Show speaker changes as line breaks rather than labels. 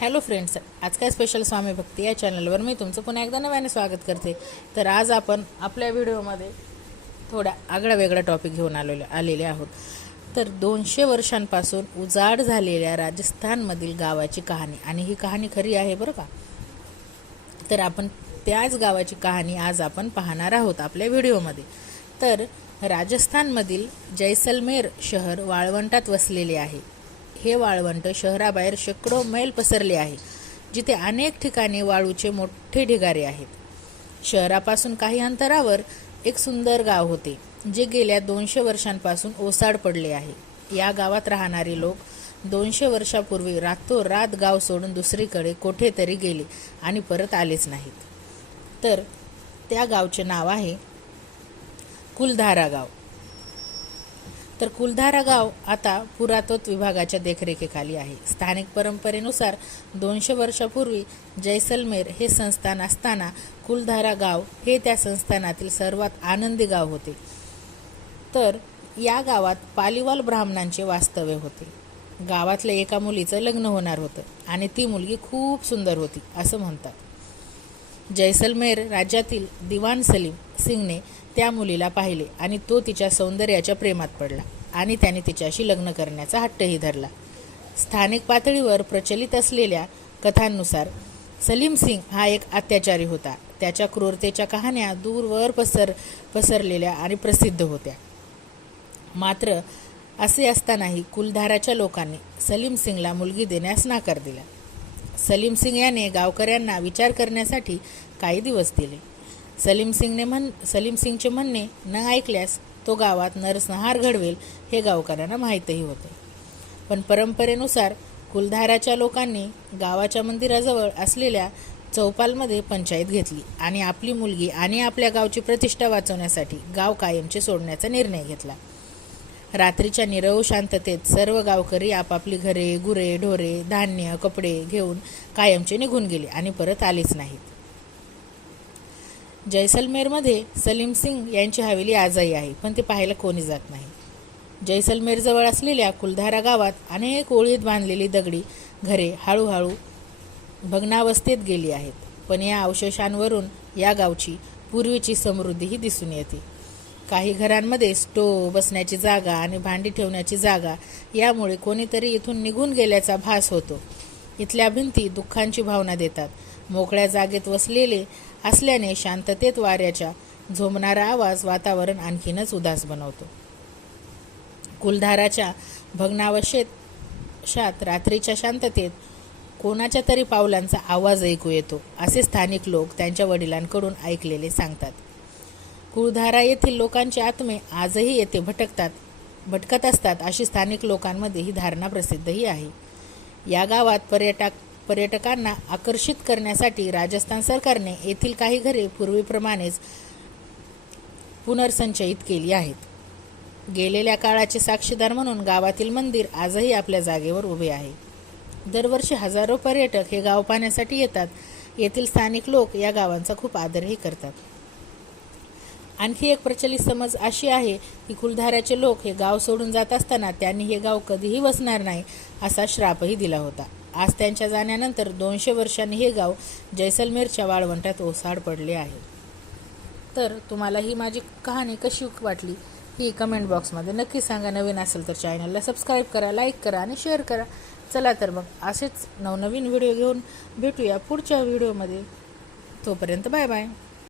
Hello friends आज काय special स्वामी भक्ती या चॅनलवर मी तुमचं पुन्हा एकदा नव्याने स्वागत करते. तर आज आपण आपल्या व्हिडिओमध्ये थोडा आगळा वेगळा टॉपिक घेऊन आलेलो आलेले आहोत. तर दोनशे वर्षांपासून उजाड झालेल्या राजस्थानमधील गावाची कहाणी. आणि ही कहाणी खरी आहे बरं का? तर आपण त्याच गावाची कहाणी आज आपण पाहणार आहोत आपल्या व्हिडिओमध्ये तर राजस्थानमधील जैसलमेर शहर वाळवंटात वसलेले आहे. हे वाळवंट शहराबाहेर शेकडो मैल पसरले आहे जिथे अनेक ठिकाणी वाळूचे मोठे ढिगारे आहेत. शहरापासून काही अंतरावर एक सुंदर गाव होते जे गेल्या दोनशे वर्षांपासून ओसाड पडले आहे. या गावात राहणारे लोक दोनशे वर्षापूर्वी रातोरात गाव सोडून दुसरीकडे कोठेतरी गेले आणि परत आलेच नाहीत. तर त्या गावचे नाव आहे कुलधारा गाव. तर कुलधारा गाव आता पुरातत्व विभागाच्या देखरेखीखाली आहे. स्थानिक परंपरेनुसार दोनशे वर्षापूर्वी जैसलमेर हे संस्थान असताना कुलधारा गाव हे त्या संस्थानातील सर्वात आनंदी गाव होते. तर या गावात पालिवाल ब्राह्मणांचे वास्तव्य होते. गावातल्या एका मुलीचं लग्न होणार होतं आणि ती मुलगी खूप सुंदर होती असं म्हणतात. जैसलमेर राज्यातील दिवाण सलीम सिंगने त्या मुलीला पाहिले आणि तो तिच्या सौंदर्याच्या प्रेमात पडला आणि त्याने तिच्याशी लग्न करण्याचा हट्टही धरला. स्थानिक पातळीवर प्रचलित असलेल्या कथांनुसार सलीम सिंग हा एक अत्याचारी होता. त्याच्या क्रूरतेच्या कहाण्या दूरवर पसर पसरलेल्या आणि प्रसिद्ध होत्या. मात्र असे असतानाही कुलधाराच्या लोकांनी सलीम सिंगला मुलगी देण्यास नाकार दिला. सलीम सिंग याने गावकऱ्यांना विचार करण्यासाठी काही दिवस दिले. सलीम सिंगने म्हण सलीम सिंगचे म्हणणे न ऐकल्यास तो गावात नरसंहार घडवेल हे गावकऱ्यांना माहीतही होते. पण परंपरेनुसार कुलधाराच्या लोकांनी गावाच्या मंदिराजवळ असलेल्या चौपालमध्ये पंचायत घेतली आणि आपली मुलगी आणि आपल्या गावची प्रतिष्ठा वाचवण्यासाठी गाव कायमचे सोडण्याचा निर्णय घेतला. रात्रीच्या निरव शांततेत सर्व गावकरी आपापली घरे गुरे ढोरे धान्य कपडे घेऊन कायमचे निघून गेले आणि परत आलेच नाहीत. जैसलमेरमध्ये सलीम सिंग यांची हवेली आजही आहे पण ते पाहायला कोणी जात नाही. जैसलमेरजवळ असलेल्या कुलधारा गावात अनेक ओळीत बांधलेली दगडी घरे हळूहळू भग्नावस्थेत गेली आहेत पण या अवशेषांवरून या गावची पूर्वीची समृद्धीही दिसून येते. काही घरांमध्ये स्टोव बसण्याची जागा आणि भांडी ठेवण्याची जागा यामुळे कोणीतरी इथून निघून गेल्याचा भास होतो. इथल्या भिंती दुःखांची भावना देतात. मोकळ्या जागेत वसलेले असल्याने शांततेत वाऱ्याच्या झोमणारा आवाज वातावरण आणखीनच उदास बनवतो. कुलधाराच्या भग्नावशेत शात रात्रीच्या शांततेत कोणाच्या तरी पावलांचा आवाज ऐकू येतो असे स्थानिक लोक त्यांच्या वडिलांकडून ऐकलेले सांगतात. कुळधारा येथील लोकांचे आत्मे आजही येथे भटकतात भटकत असतात अशी स्थानिक लोकांमध्ये ही धारणा प्रसिद्धही आहे. या गावात पर्यटक पर्यटकांना आकर्षित करण्यासाठी राजस्थान सरकारने येथील काही घरे पूर्वीप्रमाणेच पुनर्संचयित केली आहेत. गेलेल्या काळाचे साक्षीदार म्हणून गावातील मंदिर आजही आपल्या जागेवर उभे आहे. दरवर्षी हजारो पर्यटक हे गाव पाहण्यासाठी येतात. येथील स्थानिक लोक या गावांचा खूप आदरही करतात. आणखी एक प्रचलित समज अशी आहे की कुलधाऱ्याचे लोक हे गाव सोडून जात असताना त्यांनी हे गाव कधीही वसणार नाही असा श्रापही दिला होता. आज त्यांच्या जाण्यानंतर दोनशे वर्षांनी हे गाव जैसलमेरच्या वाळवंटात ओसाड पडले आहे. तर तुम्हाला ही माझी कहाणी कशी वाटली ही कमेंट बॉक्समध्ये नक्की सांगा. नवीन असेल तर चॅनलला सबस्क्राईब करा लाईक करा आणि शेअर करा. चला तर मग असेच नवनवीन व्हिडिओ घेऊन भेटूया पुढच्या व्हिडिओमध्ये तोपर्यंत बाय बाय